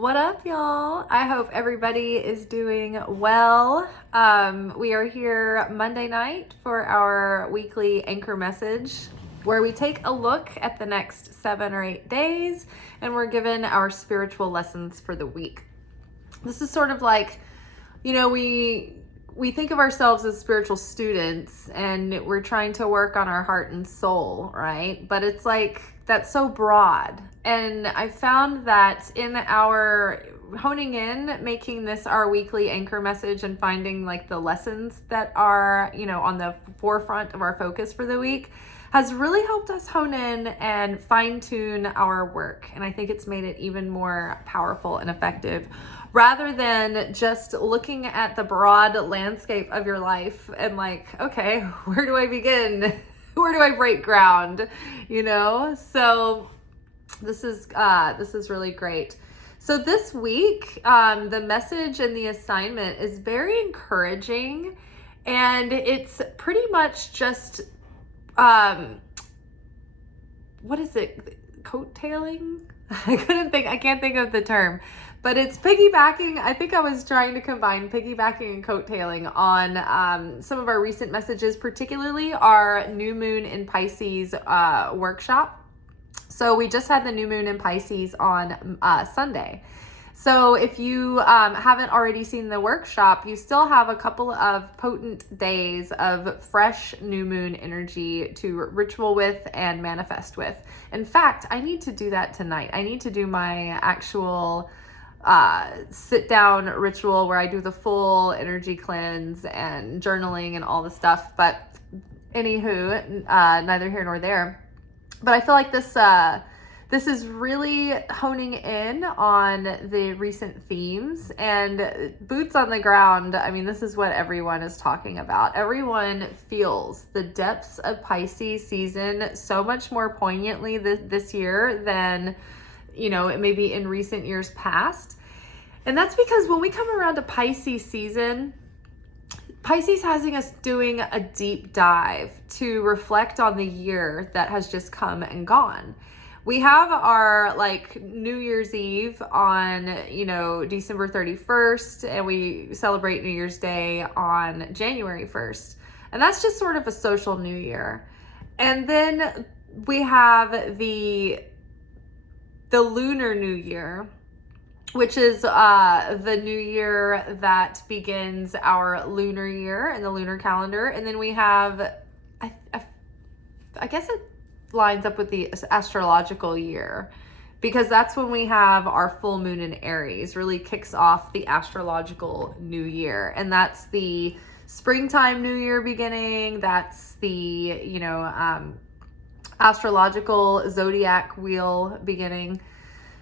What up, y'all? I hope everybody is doing well. We are here Monday night for our weekly anchor message where we take a look at the next 7 or 8 days and we're given our spiritual lessons for the week. This is sort of like, we think of ourselves as spiritual students and we're trying to work on our heart and soul, right? But it's like, that's so broad. And I found that in our honing in, making this our weekly anchor message and finding like the lessons that are, on the forefront of our focus for the week has really helped us hone in and fine tune our work. And I think it's made it even more powerful and effective rather than just looking at the broad landscape of your life and like, okay, where do I begin? Where do I break ground? So this is really great. So this week, the message and the assignment is very encouraging, and it's pretty much just, what is it? Coattailing? I can't think of the term, but it's piggybacking. I think I was trying to combine piggybacking and coattailing on some of our recent messages, particularly our new moon in Pisces workshop. So we just had the new moon in Pisces on Sunday. So if you haven't already seen the workshop, you still have a couple of potent days of fresh new moon energy to ritual with and manifest with. In fact, I need to do that tonight. I need to do my actual sit down ritual where I do the full energy cleanse and journaling and all the stuff. But anywho, neither here nor there. But I feel like this is really honing in on the recent themes and boots on the ground. I mean, this is what everyone is talking about. Everyone feels the depths of Pisces season so much more poignantly this year than, maybe in recent years past. And that's because when we come around to Pisces season, Pisces having us doing a deep dive to reflect on the year that has just come and gone. We have our New Year's Eve on, December 31st, and we celebrate New Year's Day on January 1st. And that's just sort of a social new year. And then we have the lunar new year, which is the new year that begins our lunar year in the lunar calendar. And then we have, I guess it lines up with the astrological year, because that's when we have our full moon in Aries, really kicks off the astrological new year. And that's the springtime new year beginning. That's the, astrological zodiac wheel beginning.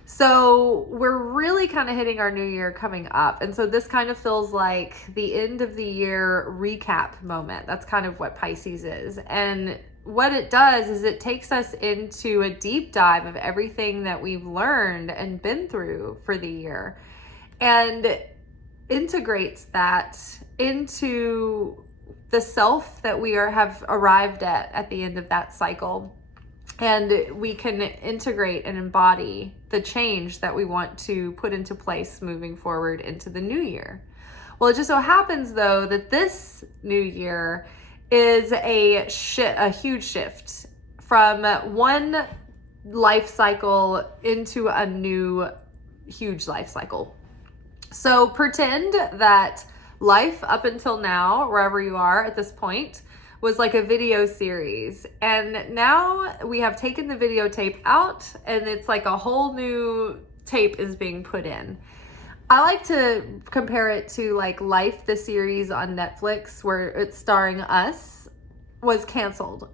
So we're really kind of hitting our new year coming up. And so this kind of feels like the end of the year recap moment. That's kind of what Pisces is. And what it does is it takes us into a deep dive of everything that we've learned and been through for the year and integrates that into the self that we have arrived at the end of that cycle. And we can integrate and embody the change that we want to put into place moving forward into the new year. Well, it just so happens, though, that this new year is a huge shift from one life cycle into a new huge life cycle. So pretend that life up until now, wherever you are at this point, was like a video series. And now we have taken the videotape out and it's like a whole new tape is being put in. I like to compare it to like Life, the series on Netflix where it's starring us, was canceled,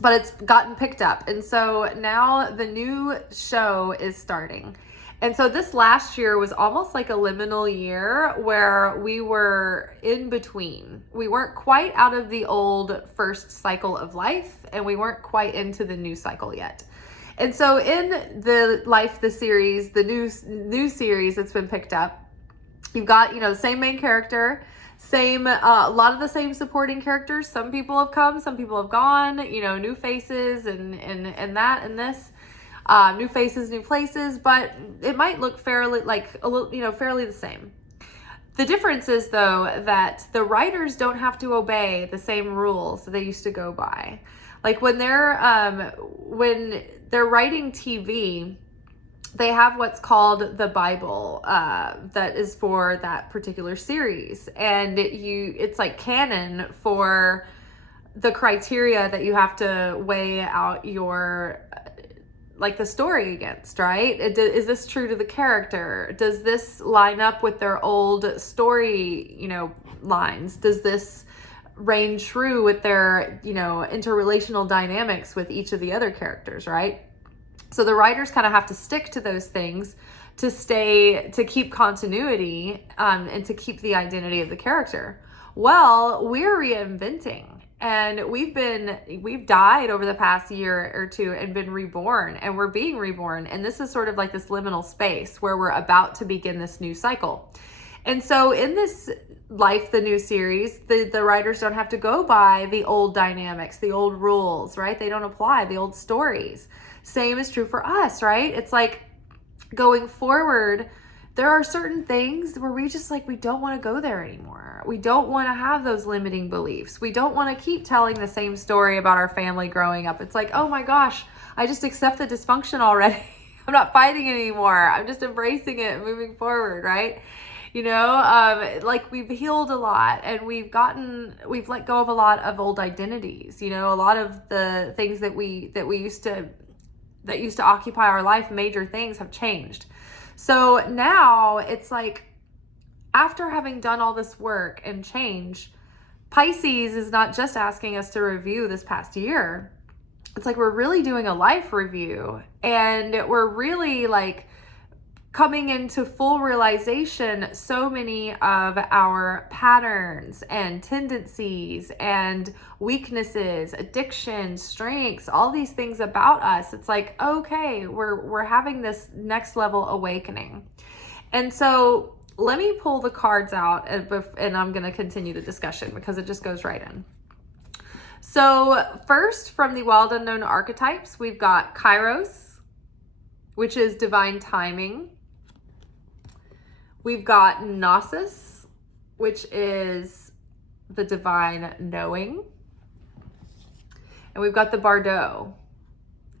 but it's gotten picked up. And so now the new show is starting. And so this last year was almost like a liminal year where we were in between. We weren't quite out of the old first cycle of life and we weren't quite into the new cycle yet. And so in the Life, the series, the new series that's been picked up, you've got, the same main character, a lot of the same supporting characters. Some people have come, some people have gone, new faces and that and this. New faces, new places, but it might look fairly fairly the same. The difference is, though, that the writers don't have to obey the same rules that they used to go by. Like when they're writing TV, they have what's called the Bible that is for that particular series, and it's like canon for the criteria that you have to weigh out your the story against, right? Is this true to the character? Does this line up with their old story, lines? Does this reign true with their, interrelational dynamics with each of the other characters, right? So the writers kind of have to stick to those things to keep continuity and to keep the identity of the character. Well, we're reinventing. And we've died over the past year or two and been reborn, and we're being reborn. And this is sort of like this liminal space where we're about to begin this new cycle. And so in this Life, the new series, the writers don't have to go by the old dynamics, the old rules, right? They don't apply the old stories. Same is true for us, right? It's like going forward, there are certain things where we just we don't want to go there anymore. We don't want to have those limiting beliefs. We don't want to keep telling the same story about our family growing up. It's like, oh my gosh, I just accept the dysfunction already. I'm not fighting it anymore. I'm just embracing it and moving forward, right? We've healed a lot, and we've let go of a lot of old identities. A lot of the things that used to occupy our life, major things, have changed. So now it's like, after having done all this work and change, Pisces is not just asking us to review this past year. It's like we're really doing a life review, and we're really coming into full realization so many of our patterns and tendencies and weaknesses, addictions, strengths, all these things about us. It's like, okay, we're having this next level awakening. And so let me pull the cards out, and I'm going to continue the discussion because it just goes right in. So first, from the wild unknown archetypes, we've got Kairos, which is divine timing. We've got Gnosis, which is the divine knowing. And we've got the Bardo,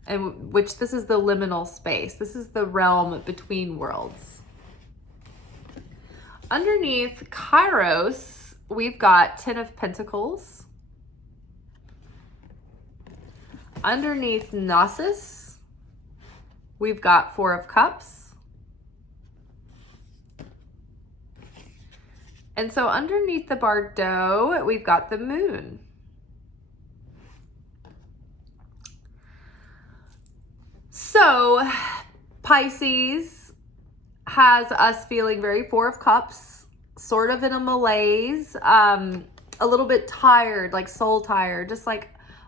which this is the liminal space. This is the realm between worlds. Underneath Kairos, we've got 10 of Pentacles. Underneath Gnosis, we've got 4 of Cups. And so underneath the Bardo, we've got the Moon. So Pisces has us feeling very 4 of Cups, sort of in a malaise, a little bit tired, like soul tired, just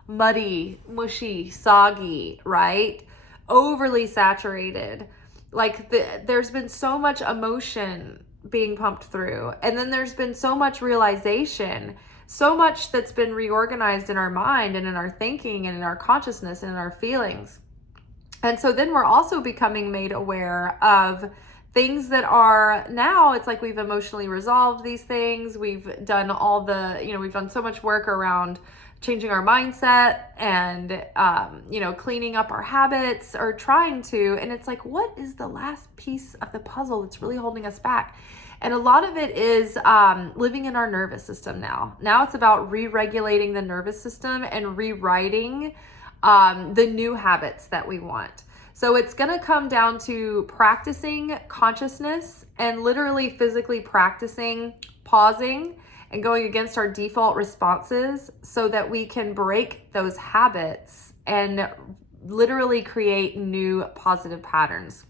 muddy, mushy, soggy, right? Overly saturated. There's been so much emotion being pumped through, and then there's been so much realization, so much that's been reorganized in our mind and in our thinking and in our consciousness and in our feelings. And so then we're also becoming made aware of things that are now, it's like we've emotionally resolved these things. We've done we've done so much work around changing our mindset and, cleaning up our habits, or trying to, and it's like, what is the last piece of the puzzle that's really holding us back? And a lot of it is living in our nervous system now. Now it's about re-regulating the nervous system and rewriting the new habits that we want. So it's going to come down to practicing consciousness and literally physically practicing pausing and going against our default responses so that we can break those habits and literally create new positive patterns.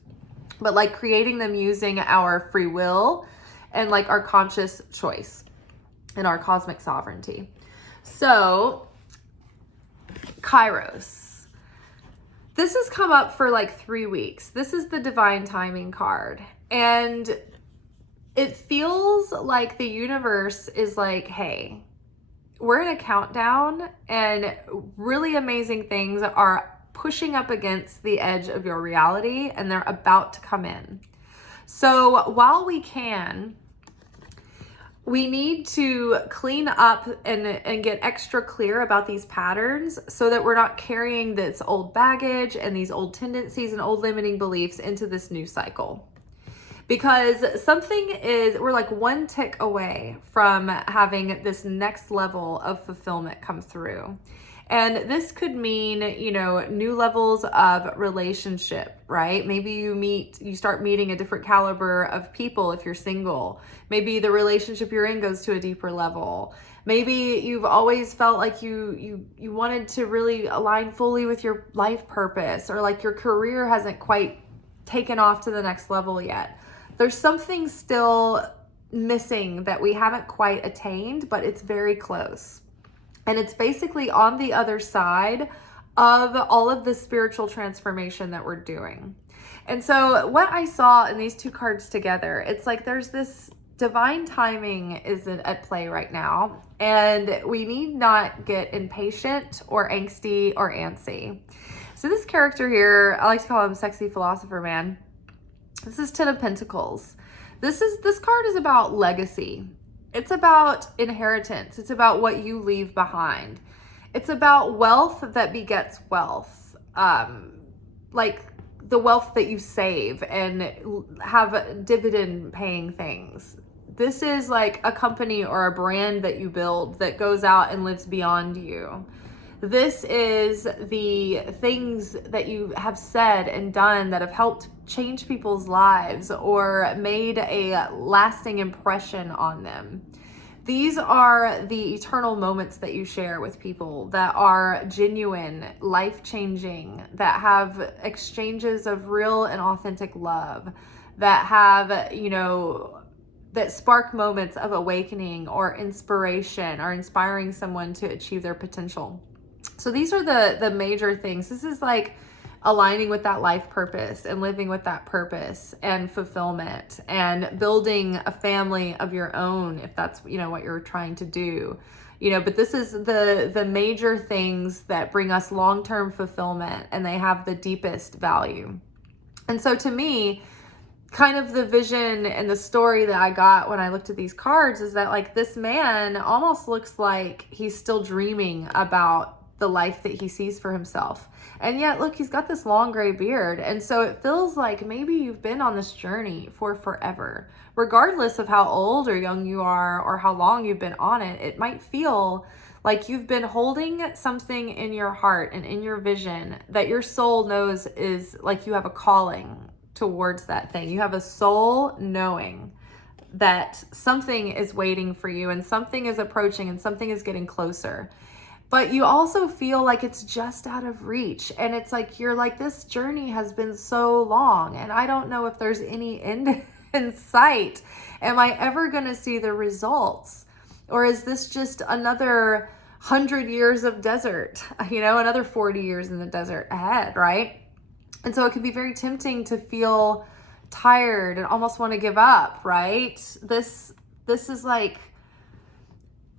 But creating them using our free will and our conscious choice and our cosmic sovereignty. So Kairos. This has come up for 3 weeks. This is the divine timing card. And it feels like the universe is hey, we're in a countdown and really amazing things are pushing up against the edge of your reality, and they're about to come in. So while we can, we need to clean up and get extra clear about these patterns so that we're not carrying this old baggage and these old tendencies and old limiting beliefs into this new cycle. Because we're like one tick away from having this next level of fulfillment come through. And this could mean, new levels of relationship, right? Maybe you start meeting a different caliber of people if you're single. Maybe the relationship you're in goes to a deeper level. Maybe you've always felt like you wanted to really align fully with your life purpose, or like your career hasn't quite taken off to the next level yet. There's something still missing that we haven't quite attained, but it's very close. And it's basically on the other side of all of the spiritual transformation that we're doing. And so what I saw in these two cards together, it's like there's this divine timing is at play right now. And we need not get impatient or angsty or antsy. So this character here, I like to call him Sexy Philosopher Man. This is Ten of Pentacles. This card is about legacy. It's about inheritance. It's about what you leave behind. It's about wealth that begets wealth. Like the wealth that you save and have dividend paying things. This is like a company or a brand that you build that goes out and lives beyond you. This is the things that you have said and done that have helped change people's lives or made a lasting impression on them. These are the eternal moments that you share with people that are genuine, life-changing, that have exchanges of real and authentic love, that have, that spark moments of awakening or inspiration or inspiring someone to achieve their potential. So these are the major things. This is like aligning with that life purpose and living with that purpose and fulfillment and building a family of your own, if that's, what you're trying to do. But this is the major things that bring us long-term fulfillment, and they have the deepest value. And so to me, kind of the vision and the story that I got when I looked at these cards is that like this man almost looks like he's still dreaming about the life that he sees for himself. And yet, look, he's got this long gray beard. And so it feels like maybe you've been on this journey for forever. Regardless of how old or young you are or how long you've been on it, it might feel like you've been holding something in your heart and in your vision that your soul knows is like you have a calling towards that thing. You have a soul knowing that something is waiting for you and something is approaching and something is getting closer. But you also feel like it's just out of reach. And it's like, you're like, this journey has been so long and I don't know if there's any end in sight. Am I ever going to see the results? Or is this just another 100 years of desert, another 40 years in the desert ahead, right? And so it can be very tempting to feel tired and almost want to give up, right? This is like,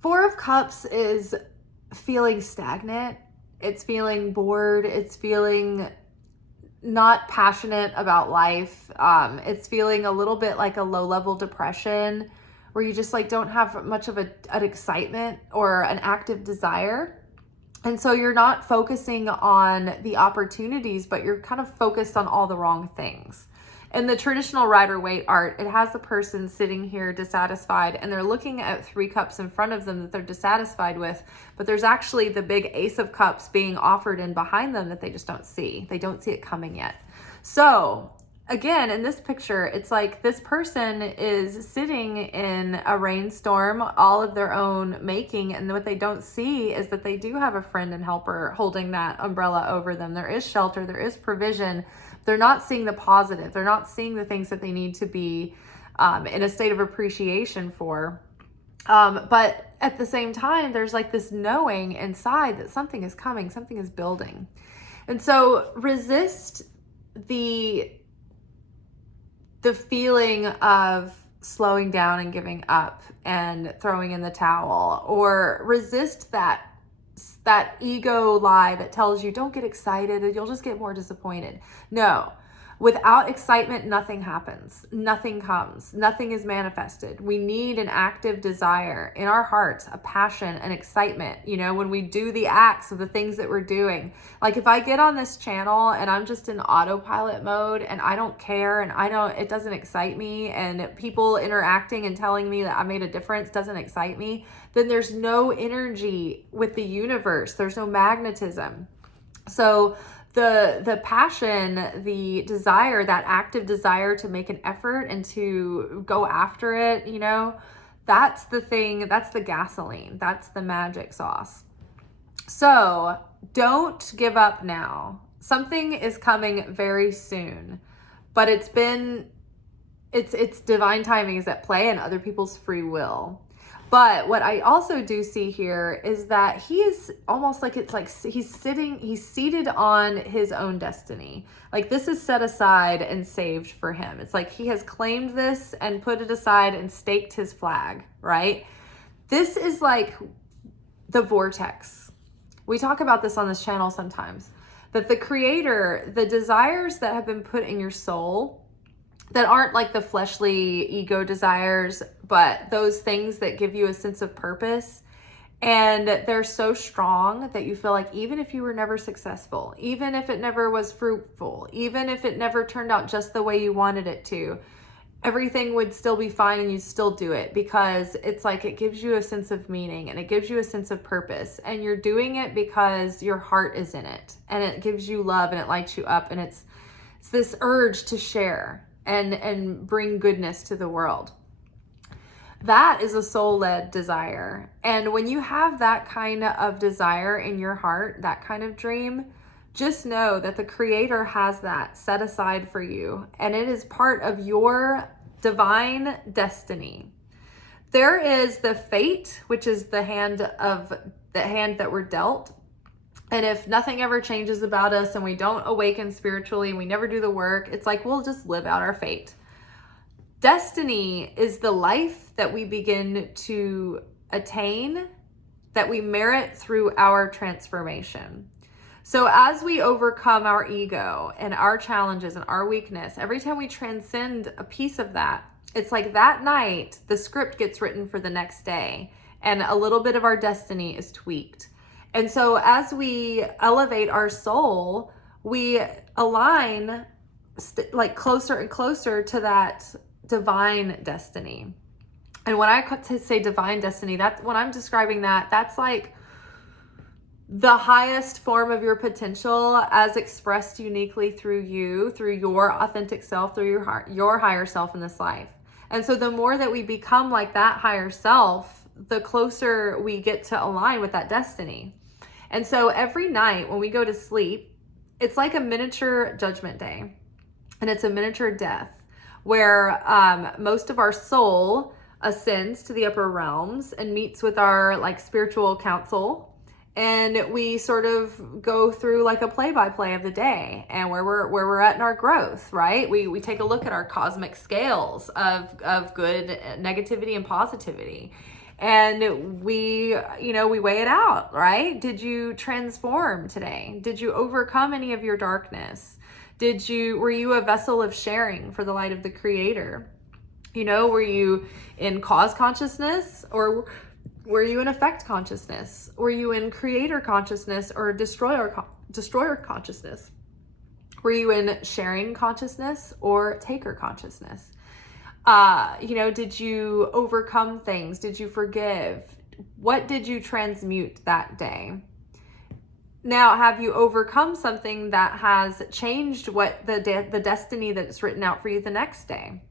Four of Cups is feeling stagnant. It's feeling bored. It's feeling not passionate about life. It's feeling a little bit like a low-level depression where you just like don't have much of an excitement or an active desire. And so you're not focusing on the opportunities, but you're kind of focused on all the wrong things. In the traditional Rider-Waite art, it has the person sitting here dissatisfied and they're looking at 3 cups in front of them that they're dissatisfied with, but there's actually the big Ace of Cups being offered in behind them that they just don't see. They don't see it coming yet. So again, in this picture, it's like this person is sitting in a rainstorm, all of their own making, and what they don't see is that they do have a friend and helper holding that umbrella over them. There is shelter, there is provision. They're not seeing the positive. They're not seeing the things that they need to be in a state of appreciation for. But at the same time, there's like this knowing inside that something is coming, something is building. And so resist the feeling of slowing down and giving up and throwing in the towel, or resist that ego lie that tells you don't get excited and you'll just get more disappointed. No. Without excitement, nothing happens. Nothing comes. Nothing is manifested. We need an active desire in our hearts, a passion, an excitement, when we do the acts of the things that we're doing. Like if I get on this channel and I'm just in autopilot mode and I don't care and it doesn't excite me, and people interacting and telling me that I made a difference doesn't excite me, then there's no energy with the universe. There's no magnetism. So the passion, the desire, that active desire to make an effort and to go after it, that's the thing, that's the gasoline, that's the magic sauce. So don't give up now. Something is coming very soon, but it's divine timing is at play and other people's free will. But what I also do see here is that he is almost like he's seated on his own destiny. Like this is set aside and saved for him. It's like he has claimed this and put it aside and staked his flag, right? This is like the vortex. We talk about this on this channel sometimes, that the creator, the desires that have been put in your soul, that aren't like the fleshly ego desires, but those things that give you a sense of purpose. And they're so strong that you feel like even if you were never successful, even if it never was fruitful, even if it never turned out just the way you wanted it to, everything would still be fine and you'd still do it, because it's like it gives you a sense of meaning and it gives you a sense of purpose, and you're doing it because your heart is in it and it gives you love and it lights you up, and it's this urge to share and bring goodness to the world. That is a soul-led desire. And when you have that kind of desire in your heart, that kind of dream, just know that the creator has that set aside for you, and it is part of your divine destiny. There is the fate, which is the hand that we're dealt. And if nothing ever changes about us and we don't awaken spiritually and we never do the work, it's like we'll just live out our fate. Destiny is the life that we begin to attain, that we merit through our transformation. So as we overcome our ego and our challenges and our weakness, every time we transcend a piece of that, it's like that night, the script gets written for the next day and a little bit of our destiny is tweaked. And so as we elevate our soul, we align like closer and closer to that divine destiny. And when I say divine destiny, that's when I'm describing that's like the highest form of your potential as expressed uniquely through you, through your authentic self, through your higher self in this life. And so the more that we become like that higher self, the closer we get to align with that destiny. And so every night when we go to sleep, it's like a miniature judgment day, and it's a miniature death where most of our soul ascends to the upper realms and meets with our like spiritual council, and we sort of go through like a play-by-play of the day and where we're at in our growth, right? We take a look at our cosmic scales of good, negativity, and positivity. And we weigh it out, right? Did you transform today? Did you overcome any of your darkness? Were you a vessel of sharing for the light of the creator? Were you in cause consciousness, or were you in effect consciousness? Were you in creator consciousness or destroyer consciousness? Were you in sharing consciousness or taker consciousness? Did you overcome things? Did you forgive? What did you transmute that day? Now, have you overcome something that has changed what the destiny that's written out for you the next day?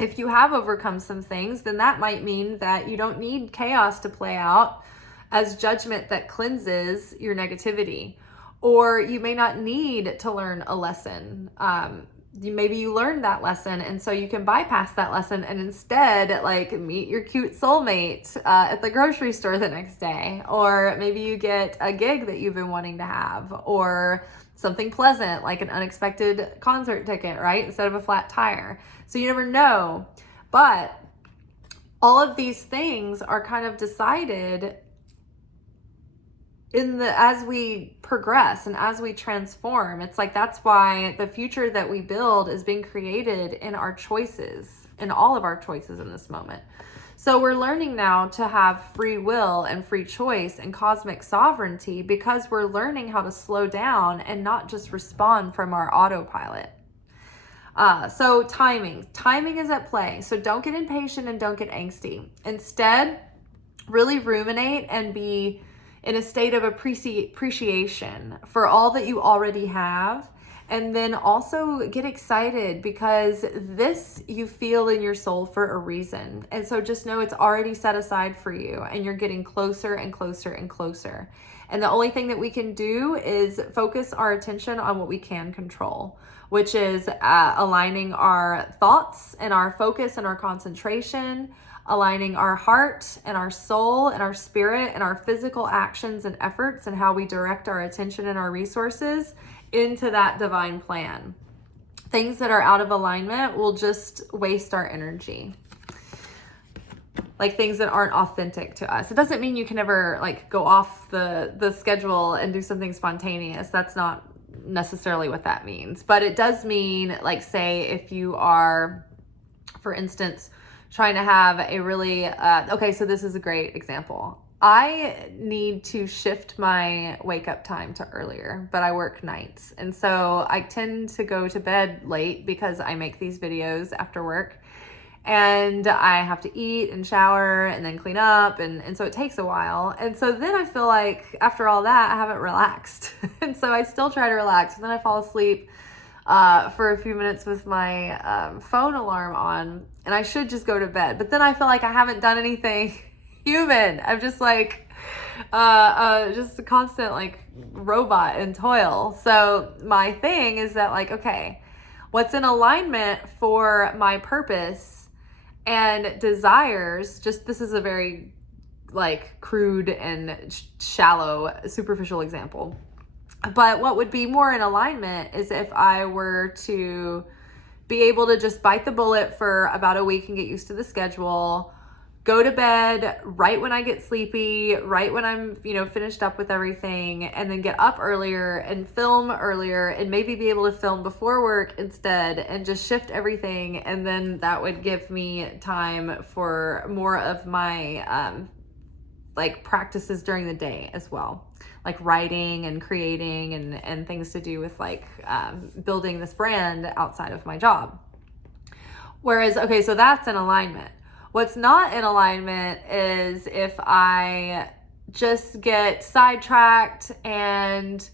If you have overcome some things, then that might mean that you don't need chaos to play out as judgment that cleanses your negativity. Or you may not need to learn a lesson. Maybe you learned that lesson, and so you can bypass that lesson and instead like meet your cute soulmate at the grocery store the next day. Or maybe you get a gig that you've been wanting to have, or something pleasant like an unexpected concert ticket, right? Instead of a flat tire. So you never know. But all of these things are kind of decided as we progress and as we transform. It's like, that's why the future that we build is being created in our choices, in all of our choices in this moment. So we're learning now to have free will and free choice and cosmic sovereignty, because we're learning how to slow down and not just respond from our autopilot. So timing is at play. So don't get impatient and don't get angsty. Instead, really ruminate and be in a state of appreciation for all that you already have. And then also get excited, because this you feel in your soul for a reason. And so just know it's already set aside for you, and you're getting closer and closer and closer. And the only thing that we can do is focus our attention on what we can control, which is aligning our thoughts and our focus and our concentration, aligning our heart and our soul and our spirit and our physical actions and efforts, and how we direct our attention and our resources into that divine plan. Things that are out of alignment will just waste our energy. Like things that aren't authentic to us. It doesn't mean you can never like go off the schedule and do something spontaneous. That's not necessarily what that means. But it does mean, like, say if you are, for instance, trying to have a really, okay, so this is a great example. I need to shift my wake up time to earlier, but I work nights. And so I tend to go to bed late because I make these videos after work, and I have to eat and shower and then clean up. And so it takes a while. And so then I feel like after all that, I haven't relaxed. And so I still try to relax, and then I fall asleep for a few minutes with my phone alarm on, and I should just go to bed. But then I feel like I haven't done anything human. I'm just like, just a constant like robot in toil. So my thing is that, like, okay, what's in alignment for my purpose and desires? Just, this is a very like crude and shallow, superficial example. But what would be more in alignment is if I were to be able to just bite the bullet for about a week and get used to the schedule, go to bed right when I get sleepy, right when I'm, finished up with everything, and then get up earlier and film earlier, and maybe be able to film before work instead, and just shift everything. And then that would give me time for more of my like practices during the day as well, like writing and creating and things to do with like building this brand outside of my job. Whereas, okay, so that's in alignment. What's not in alignment is if I just get sidetracked and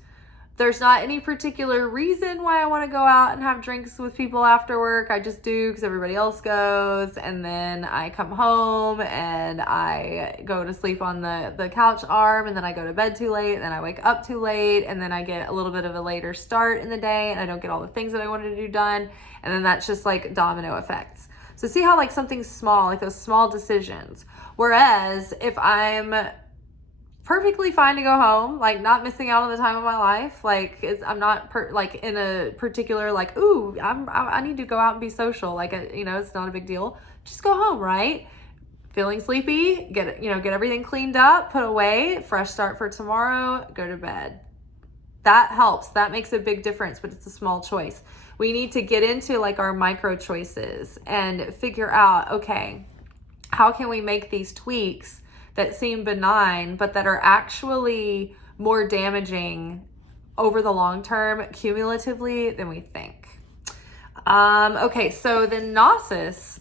there's not any particular reason why I want to go out and have drinks with people after work. I just do because everybody else goes. And then I come home and I go to sleep on the couch arm, and then I go to bed too late, and then I wake up too late, and then I get a little bit of a later start in the day, and I don't get all the things that I wanted to do done. And then that's just like domino effects. So see how like something small, like those small decisions. Whereas if I'm perfectly fine to go home, like not missing out on the time of my life, like I'm not like in a particular like, ooh, I need to go out and be social, like it's not a big deal. Just go home, right? Feeling sleepy, get everything cleaned up, put away, fresh start for tomorrow, go to bed. That helps. That makes a big difference, but it's a small choice. We need to get into like our micro choices and figure out, okay, how can we make these tweaks that seem benign, but that are actually more damaging over the long term, cumulatively, than we think. Okay, so then Gnosis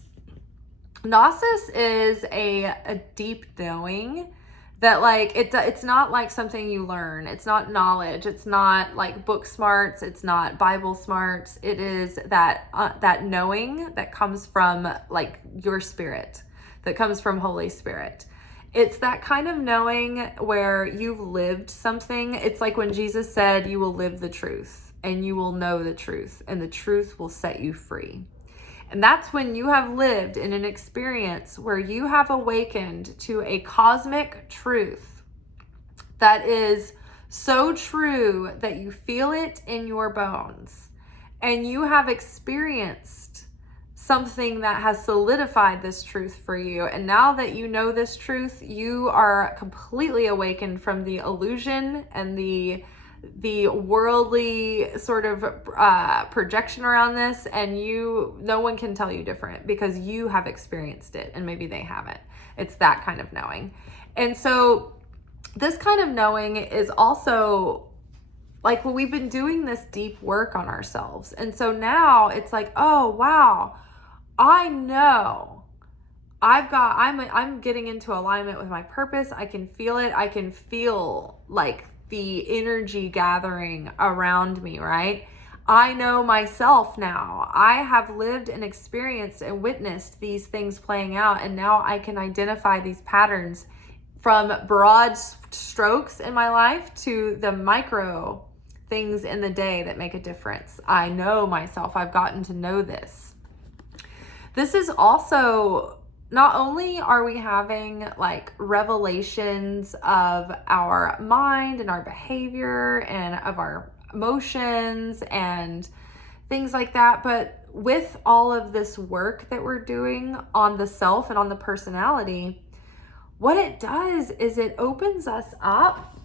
is a deep knowing that like it's not like something you learn. It's not knowledge. It's not like book smarts. It's not Bible smarts. It is that knowing that comes from like your spirit, that comes from Holy Spirit. It's that kind of knowing where you've lived something. It's like when Jesus said, you will live the truth and you will know the truth, and the truth will set you free. And that's when you have lived in an experience where you have awakened to a cosmic truth that is so true that you feel it in your bones, and you have experienced something that has solidified this truth for you. And now that you know this truth, you are completely awakened from the illusion and the worldly sort of projection around this, and no one can tell you different because you have experienced it and maybe they haven't. It's that kind of knowing. And so this kind of knowing is also like, well, we've been doing this deep work on ourselves. And so now it's like, oh, wow, I know I'm getting into alignment with my purpose. I can feel it. I can feel like the energy gathering around me, right? I know myself now. I have lived and experienced and witnessed these things playing out. And now I can identify these patterns from broad strokes in my life to the micro things in the day that make a difference. I know myself. I've gotten to know this. This is also, not only are we having like revelations of our mind and our behavior and of our emotions and things like that, but with all of this work that we're doing on the self and on the personality, what it does is it opens us up.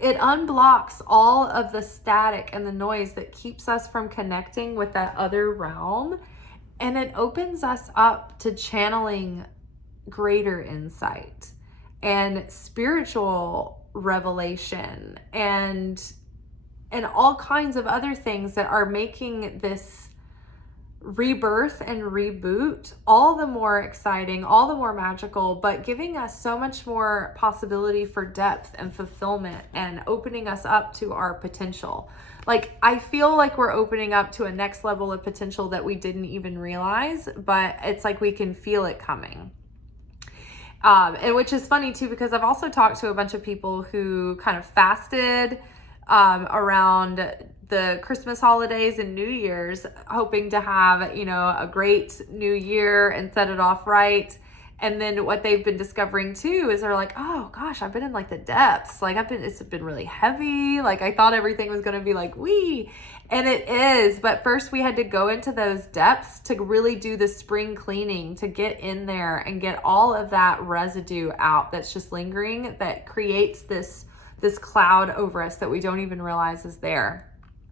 It unblocks all of the static and the noise that keeps us from connecting with that other realm. And it opens us up to channeling greater insight and spiritual revelation and all kinds of other things that are making this rebirth and reboot all the more exciting, all the more magical, but giving us so much more possibility for depth and fulfillment and opening us up to our potential. Like, I feel like we're opening up to a next level of potential that we didn't even realize, but it's like we can feel it coming. And which is funny too, because I've also talked to a bunch of people who kind of fasted around the Christmas holidays and New Year's, hoping to have, a great new year and set it off right. And then what they've been discovering too is they're like, oh gosh, I've been in like the depths. Like it's been really heavy. Like I thought everything was going to be like, wee. And it is. But first we had to go into those depths to really do the spring cleaning, to get in there and get all of that residue out that's just lingering, that creates this cloud over us that we don't even realize is there.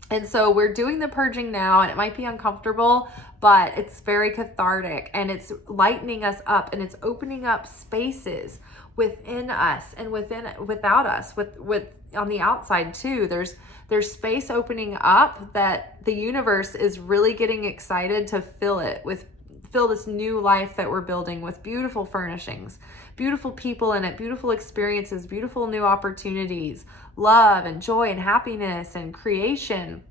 And so we're doing the purging now, and it might be uncomfortable, but it's very cathartic, and it's lightening us up, and it's opening up spaces within us and without us, with on the outside too. There's space opening up that the universe is really getting excited to fill this new life that we're building with beautiful furnishings, beautiful people in it, beautiful experiences, beautiful new opportunities, love and joy and happiness and creation.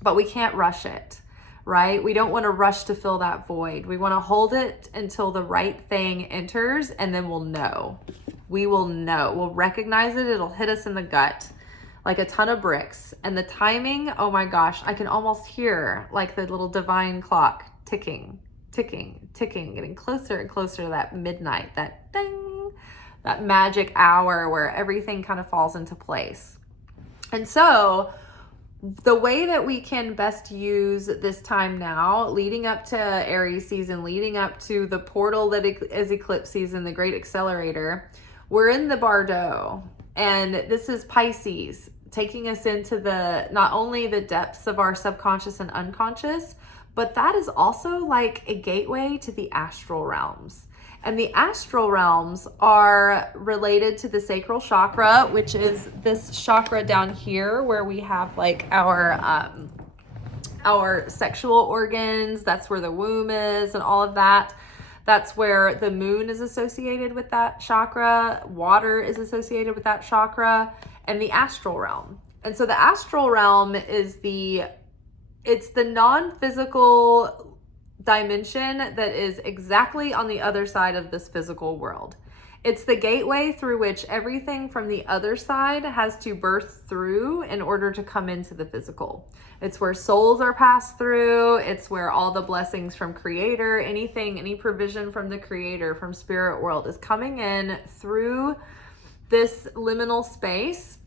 But we can't rush it, right? We don't want to rush to fill that void. We want to hold it until the right thing enters, and then we'll know. We will know. We'll recognize it. It'll hit us in the gut like a ton of bricks. And the timing, oh my gosh, I can almost hear like the little divine clock ticking, getting closer and closer to that midnight, that ding, that magic hour where everything kind of falls into place. And so the way that we can best use this time now, leading up to Aries season, leading up to the portal that is eclipse season, the great accelerator, we're in the Bardo, and this is Pisces, taking us into not only the depths of our subconscious and unconscious, but that is also like a gateway to the astral realms. And the astral realms are related to the sacral chakra, which is this chakra down here where we have like our sexual organs. That's where the womb is and all of that. That's where the moon is associated with that chakra. Water is associated with that chakra, and the astral realm. And so the astral realm is it's the non-physical dimension that is exactly on the other side of this physical world. It's the gateway through which everything from the other side has to birth through in order to come into the physical. It's where souls are passed through. It's where all the blessings from Creator, any provision from the Creator, from spirit world is coming in through this liminal space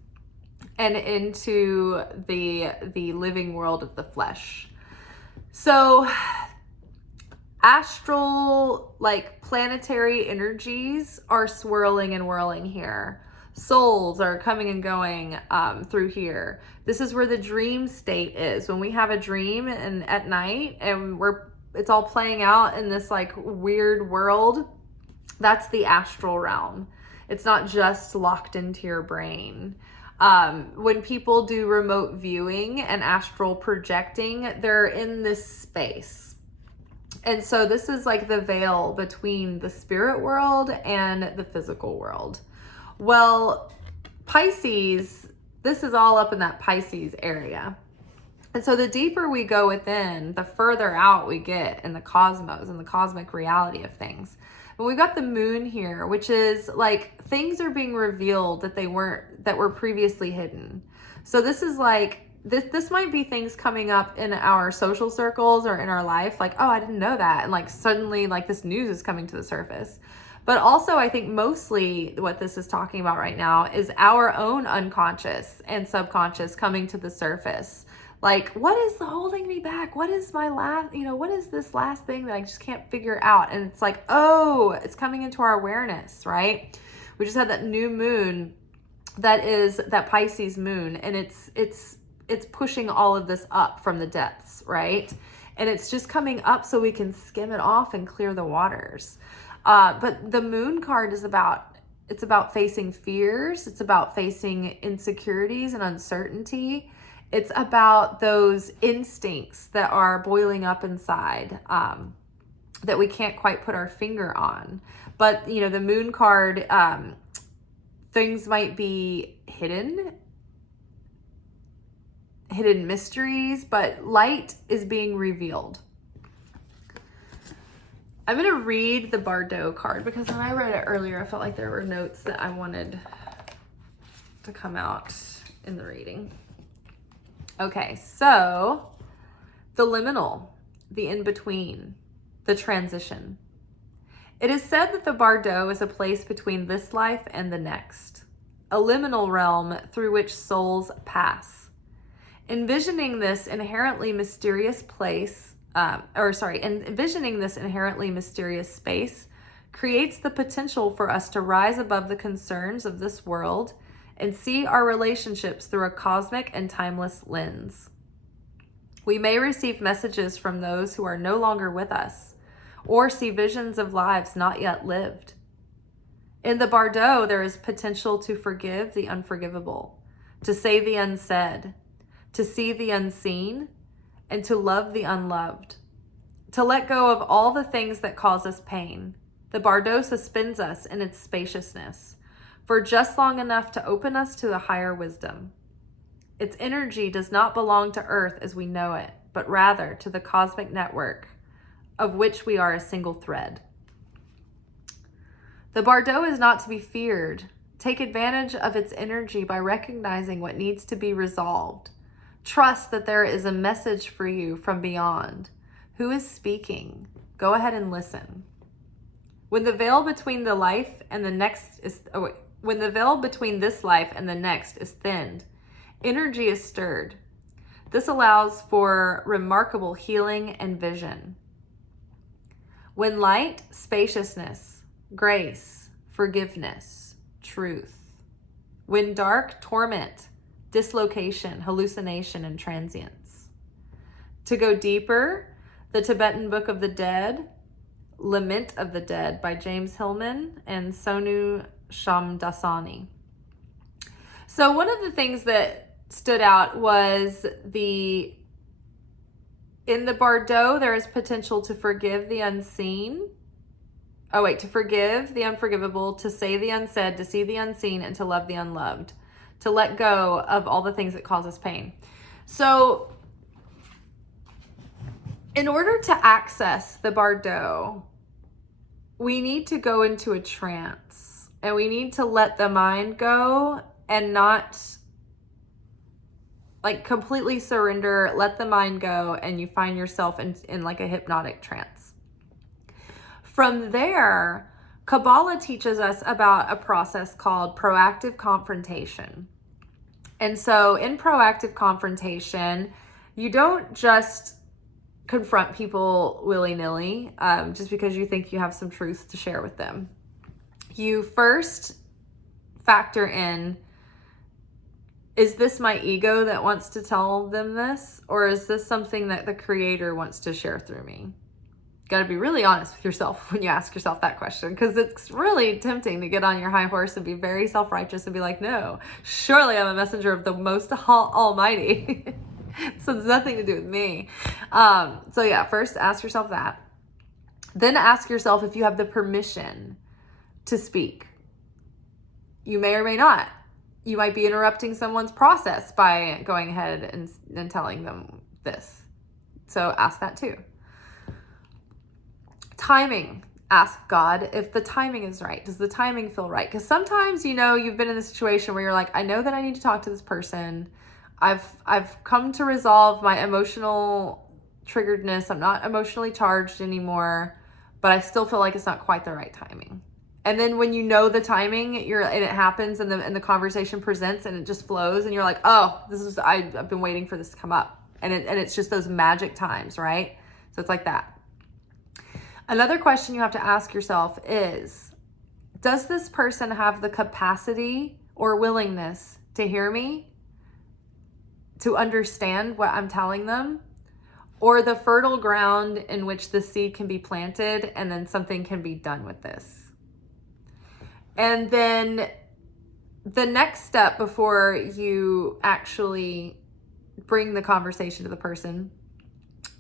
and into the living world of the flesh. So astral, like planetary energies are swirling and whirling here. Souls are coming and going through here. This is where the dream state is. When we have a dream and at night and it's all playing out in this like weird world, that's the astral realm. It's not just locked into your brain. When people do remote viewing and astral projecting, they're in this space. And so this is like the veil between the spirit world and the physical world. Well, Pisces, this is all up in that Pisces area. And so the deeper we go within, the further out we get in the cosmos and the cosmic reality of things. And we've got the moon here, which is like things are being revealed that were previously hidden. So this is like, this might be things coming up in our social circles or in our life, like, oh, I didn't know that. And like suddenly like this news is coming to the surface. But also I think mostly what this is talking about right now is our own unconscious and subconscious coming to the surface. Like, what is holding me back? What is what is this last thing that I just can't figure out? And it's like, oh, it's coming into our awareness, right? We just had that new moon that is that Pisces moon, and it's pushing all of this up from the depths, right? And it's just coming up so we can skim it off and clear the waters. But the moon card is about facing fears. It's about facing insecurities and uncertainty. It's about those instincts that are boiling up inside that we can't quite put our finger on. But, the moon card, things might be hidden mysteries, but light is being revealed. I'm going to read the Bardo card because when I read it earlier, I felt like there were notes that I wanted to come out in the reading. Okay, so the liminal, the in-between, the transition. It is said that the Bardo is a place between this life and the next, a liminal realm through which souls pass. Envisioning this inherently mysterious space creates the potential for us to rise above the concerns of this world and see our relationships through a cosmic and timeless lens. We may receive messages from those who are no longer with us, or see visions of lives not yet lived. In the Bardo, there is potential to forgive the unforgivable, to say the unsaid, to see the unseen, and to love the unloved, to let go of all the things that cause us pain. The Bardo suspends us in its spaciousness for just long enough to open us to a higher wisdom. Its energy does not belong to Earth as we know it, but rather to the cosmic network of which we are a single thread. The Bardo is not to be feared. Take advantage of its energy by recognizing what needs to be resolved. Trust that there is a message for you from beyond. Who is speaking? Go ahead and listen. When the veil between this life and the next is thinned, energy is stirred. This allows for remarkable healing and vision. When light, spaciousness, grace, forgiveness, truth. When dark, torment, dislocation, hallucination, and transience. To go deeper, the Tibetan Book of the Dead, Lament of the Dead by James Hillman and Sonu Shamdasani. So one of the things that stood out was in the Bardo, there is potential to forgive the unseen. To forgive the unforgivable, to say the unsaid, to see the unseen, and to love the unloved. To let go of all the things that cause us pain. So in order to access the Bardo, we need to go into a trance, and we need to let the mind go and not like completely surrender, let the mind go, and you find yourself in like a hypnotic trance. From there, Kabbalah teaches us about a process called proactive confrontation. And so in proactive confrontation, you don't just confront people willy-nilly just because you think you have some truth to share with them. You first factor in, is this my ego that wants to tell them this? Or is this something that the Creator wants to share through me? Got to be really honest with yourself when you ask yourself that question, because it's really tempting to get on your high horse and be very self-righteous and be like, no, surely I'm a messenger of the most almighty. So it's nothing to do with me. So yeah, first ask yourself that. Then ask yourself if you have the permission to speak. You may or may not. You might be interrupting someone's process by going ahead and telling them this. So ask that too. Timing. Ask God if the timing is right. Does the timing feel right? Because sometimes, you've been in a situation where you're like, I know that I need to talk to this person. I've come to resolve my emotional triggeredness. I'm not emotionally charged anymore, but I still feel like it's not quite the right timing. And then when you know the timing, and it happens, and the conversation presents, and it just flows, and you're like, oh, I've been waiting for this to come up, and it's just those magic times, right? So it's like that. Another question you have to ask yourself is, does this person have the capacity or willingness to hear me, to understand what I'm telling them, or the fertile ground in which the seed can be planted and then something can be done with this? And then the next step before you actually bring the conversation to the person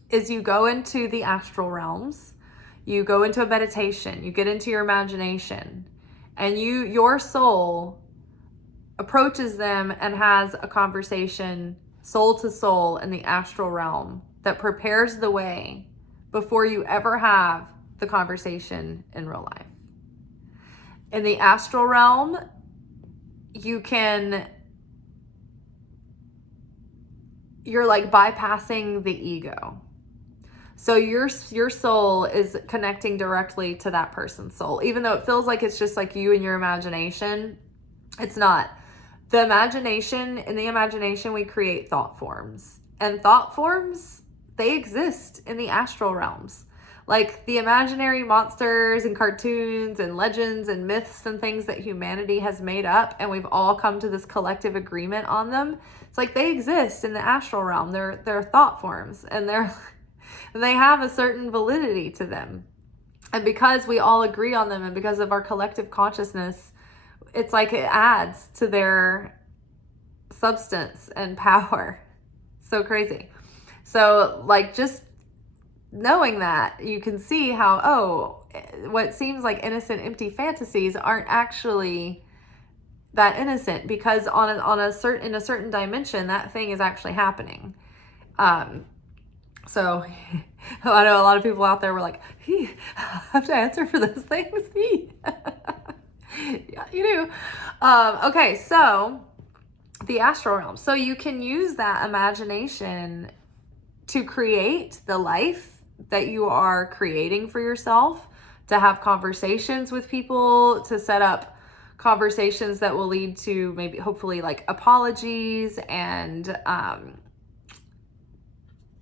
is you go into the astral realms. You go into a meditation. You get into your imagination. And your soul approaches them and has a conversation soul to soul in the astral realm that prepares the way before you ever have the conversation in real life. In the astral realm, you're like bypassing the ego. So your soul is connecting directly to that person's soul. Even though it feels like it's just like you and your imagination, it's not. In the imagination, we create thought forms. And thought forms, they exist in the astral realms. Like the imaginary monsters and cartoons and legends and myths and things that humanity has made up, and we've all come to this collective agreement on them. It's like they exist in the astral realm. They're thought forms, and they have a certain validity to them. And because we all agree on them, and because of our collective consciousness, it's like it adds to their substance and power. So crazy. So like just knowing that, you can see how, what seems like innocent, empty fantasies aren't actually that innocent, because in a certain dimension, that thing is actually happening. So I know a lot of people out there were like, I have to answer for those things. Yeah, you do. Okay, so the astral realm. So you can use that imagination to create the life that you are creating for yourself, to have conversations with people, to set up conversations that will lead to maybe hopefully like apologies and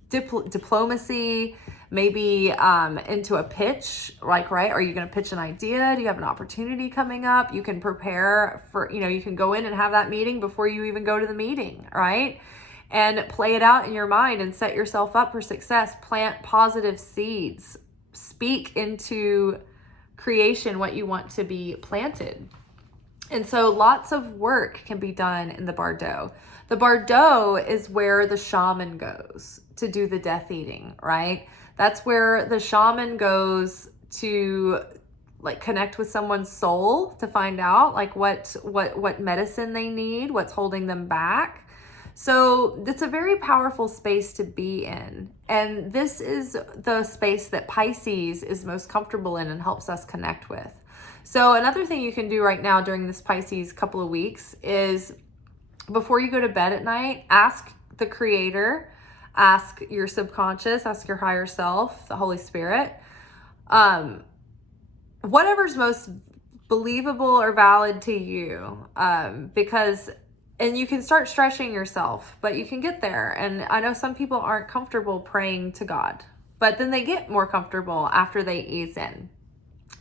diplomacy, maybe into a pitch, like, right? Are you going to pitch an idea? Do you have an opportunity coming up? You can prepare for, you can go in and have that meeting before you even go to the meeting, right? And play it out in your mind and set yourself up for success. Plant positive seeds. Speak into creation what you want to be planted. And so lots of work can be done in the bardo. The bardo is where the shaman goes to do the death eating, right? That's where the shaman goes to like connect with someone's soul, to find out like what medicine they need, what's holding them back. So it's a very powerful space to be in. And this is the space that Pisces is most comfortable in and helps us connect with. So another thing you can do right now during this Pisces couple of weeks is, before you go to bed at night, ask the Creator, ask your subconscious, ask your higher self, the Holy Spirit, whatever's most believable or valid to you, and you can start stretching yourself, but you can get there. And I know some people aren't comfortable praying to God, but then they get more comfortable after they ease in,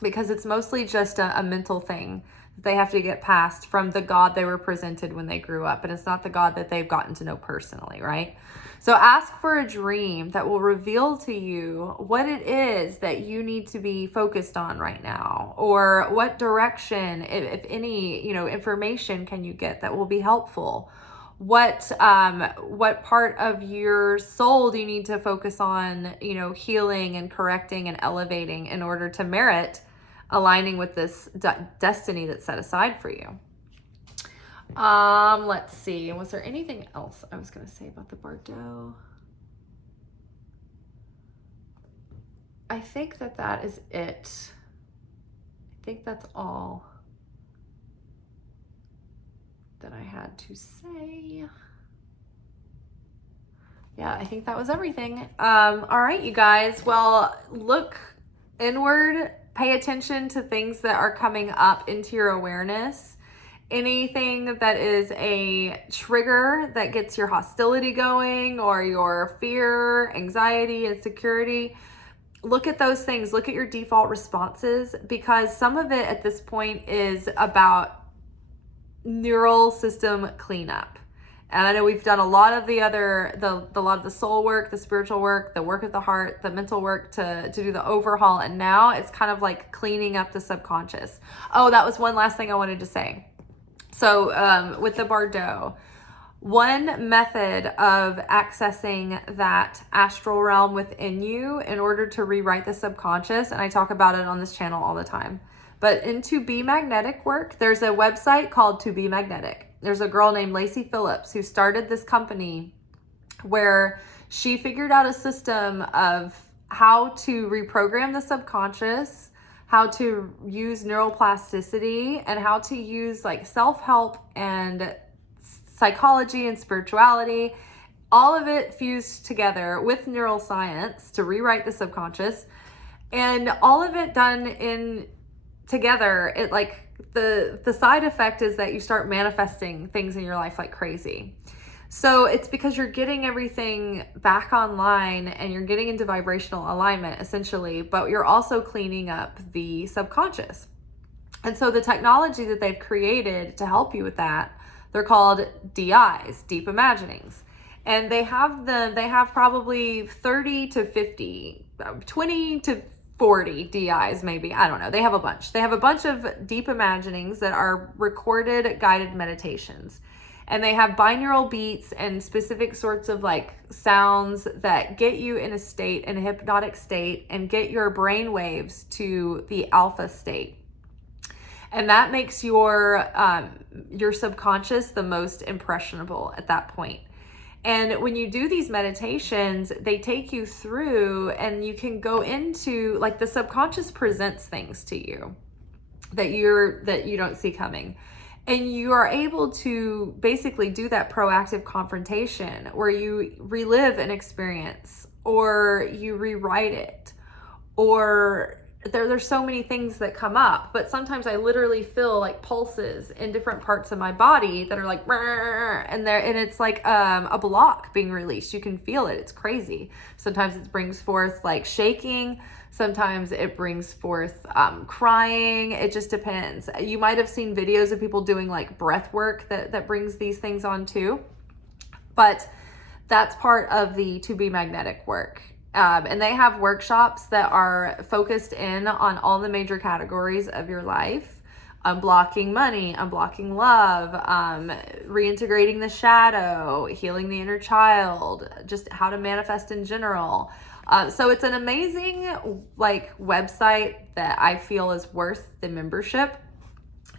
because it's mostly just a mental thing that they have to get past from the God they were presented when they grew up. And it's not the God that they've gotten to know personally, right? So ask for a dream that will reveal to you what it is that you need to be focused on right now, or what direction, if any, information can you get that will be helpful. What part of your soul do you need to focus on, healing and correcting and elevating in order to merit aligning with this destiny that's set aside for you? Let's see. Was there anything else I was going to say about the Bardo? I think that is it. I think that's all that I had to say. Yeah, I think that was everything. All right, you guys. Well, look inward, pay attention to things that are coming up into your awareness. Anything that is a trigger that gets your hostility going, or your fear, anxiety, insecurity, look at those things. Look at your default responses, because some of it at this point is about neural system cleanup. And I know we've done a lot of the lot of the soul work, the spiritual work, the work of the heart, the mental work to do the overhaul. And now it's kind of like cleaning up the subconscious. Oh, that was one last thing I wanted to say. So with the Bardo, one method of accessing that astral realm within you in order to rewrite the subconscious, and I talk about it on this channel all the time, but in To Be Magnetic work, there's a website called To Be Magnetic. There's a girl named Lacey Phillips who started this company where she figured out a system of how to reprogram the subconscious, how to use neuroplasticity, and how to use like self-help and psychology and spirituality, all of it fused together with neuroscience to rewrite the subconscious, and all of it done in together. It like the side effect is that you start manifesting things in your life like crazy. So it's because you're getting everything back online and you're getting into vibrational alignment essentially, but you're also cleaning up the subconscious. And so the technology that they've created to help you with that, they're called DIs, deep imaginings. And they have probably 30 to 50, 20 to 40 DIs maybe. I don't know. They have a bunch. They have a bunch of deep imaginings that are recorded guided meditations. And they have binaural beats and specific sorts of like sounds that get you in a hypnotic state, and get your brain waves to the alpha state. And that makes your subconscious the most impressionable at that point. And when you do these meditations, they take you through, and you can go into like the subconscious presents things to you that you don't see coming. And you are able to basically do that proactive confrontation where you relive an experience, or you rewrite it, or there's so many things that come up. But sometimes I literally feel like pulses in different parts of my body that are like, and it's like a block being released. You can feel it. It's crazy. Sometimes it brings forth like shaking. Sometimes it brings forth crying. It just depends. You might have seen videos of people doing like breath work that brings these things on too. But that's part of the To Be Magnetic work. And they have workshops that are focused in on all the major categories of your life. Unblocking money, unblocking love, reintegrating the shadow, healing the inner child, just how to manifest in general. So it's an amazing like website that I feel is worth the membership.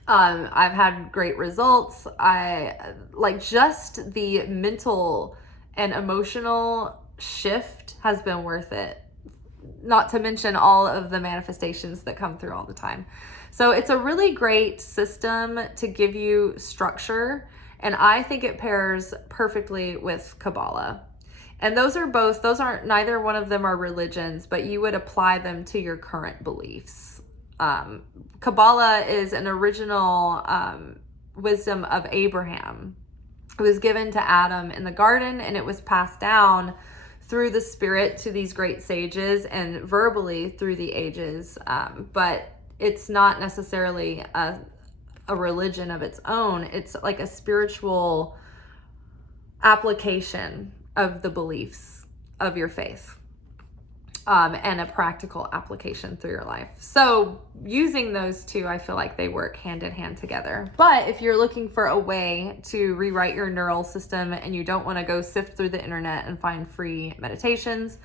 I've had great results. I like just the mental and emotional shift has been worth it, not to mention all of the manifestations that come through all the time. So it's a really great system to give you structure, and I think it pairs perfectly with Kabbalah. And neither one of them are religions, but you would apply them to your current beliefs. Kabbalah is an original wisdom of Abraham. It was given to Adam in the garden, and it was passed down through the spirit to these great sages and verbally through the ages. But it's not necessarily a religion of its own. It's like a spiritual application of the beliefs of your faith, and a practical application through your life. So using those two, I feel like they work hand in hand together. But if you're looking for a way to rewrite your neural system and you don't want to go sift through the internet and find free meditations,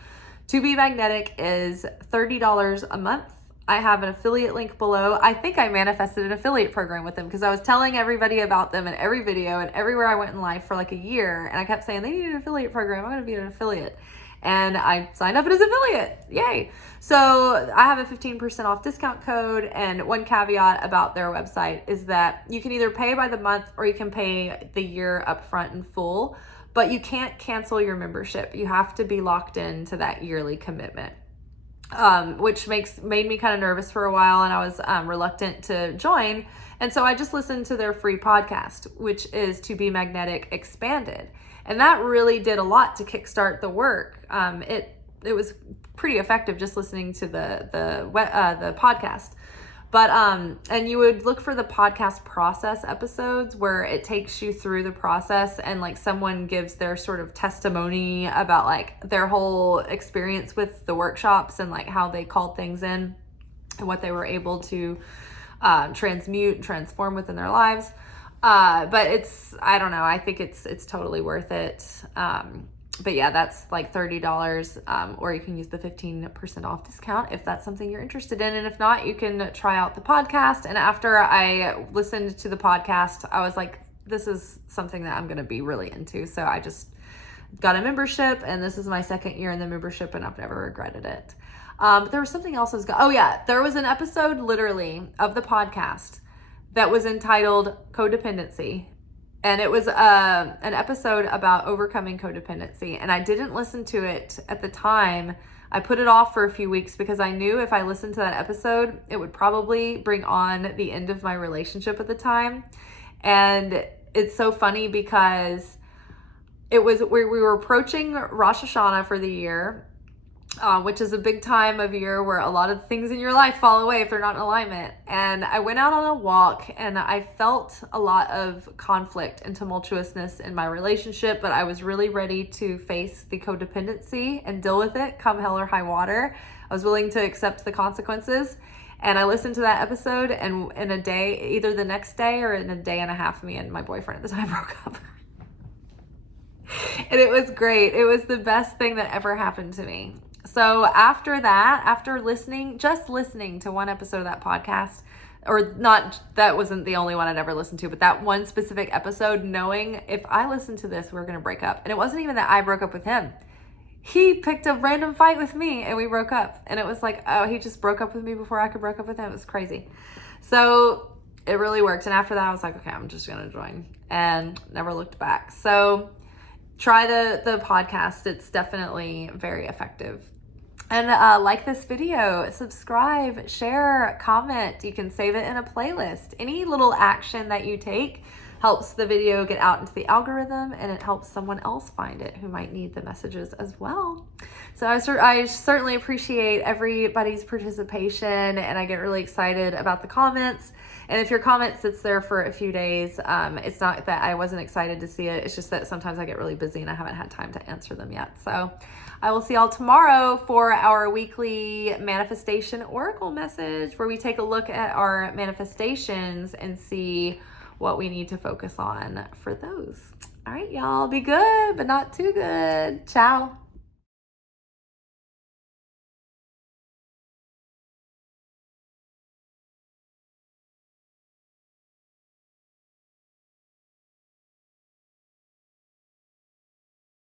To Be Magnetic is $30 a month. I have an affiliate link below. I think I manifested an affiliate program with them because I was telling everybody about them in every video and everywhere I went in life for like a year. And I kept saying, they need an affiliate program. I'm going to be an affiliate. And I signed up as an affiliate. Yay. So I have a 15% off discount code. And one caveat about their website is that you can either pay by the month or you can pay the year upfront in full, but you can't cancel your membership. You have to be locked into that yearly commitment. Which made me kind of nervous for a while, and I was reluctant to join. And so I just listened to their free podcast, which is To Be Magnetic Expanded. And that really did a lot to kickstart the work. It was pretty effective just listening to the podcast. But and you would look for the podcast process episodes where it takes you through the process and like someone gives their sort of testimony about like their whole experience with the workshops and like how they called things in and what they were able to transmute and transform within their lives. But I don't know, I think it's totally worth it. But yeah, that's like $30, or you can use the 15% off discount if that's something you're interested in. And if not, you can try out the podcast. And after I listened to the podcast, I was like, this is something that I'm going to be really into. So I just got a membership, and this is my second year in the membership, and I've never regretted it. But there was something else there was an episode literally of the podcast that was entitled Codependency. And it was an episode about overcoming codependency. And I didn't listen to it at the time. I put it off for a few weeks because I knew if I listened to that episode, it would probably bring on the end of my relationship at the time. And it's so funny because we were approaching Rosh Hashanah for the year, which is a big time of year where a lot of things in your life fall away if they're not in alignment. And I went out on a walk and I felt a lot of conflict and tumultuousness in my relationship, but I was really ready to face the codependency and deal with it come hell or high water. I was willing to accept the consequences. And I listened to that episode, and in a day, either the next day or in a day and a half, me and my boyfriend at the time broke up. And it was great. It was the best thing that ever happened to me. So after that, after listening to one episode of that podcast, or not, that wasn't the only one I'd ever listened to, but that one specific episode, knowing if I listen to this, we're going to break up. And it wasn't even that I broke up with him. He picked a random fight with me and we broke up. And it was like, oh, he just broke up with me before I could break up with him. It was crazy. So it really worked. And after that, I was like, okay, I'm just going to join, and never looked back. So try the podcast. It's definitely very effective. And like this video, subscribe, share, comment. You can save it in a playlist. Any little action that you take helps the video get out into the algorithm, and it helps someone else find it who might need the messages as well. So I certainly appreciate everybody's participation, and I get really excited about the comments. And if your comment sits there for a few days, it's not that I wasn't excited to see it. It's just that sometimes I get really busy and I haven't had time to answer them yet. So I will see y'all tomorrow for our weekly manifestation oracle message, where we take a look at our manifestations and see what we need to focus on for those. All right, y'all, be good, but not too good. Ciao.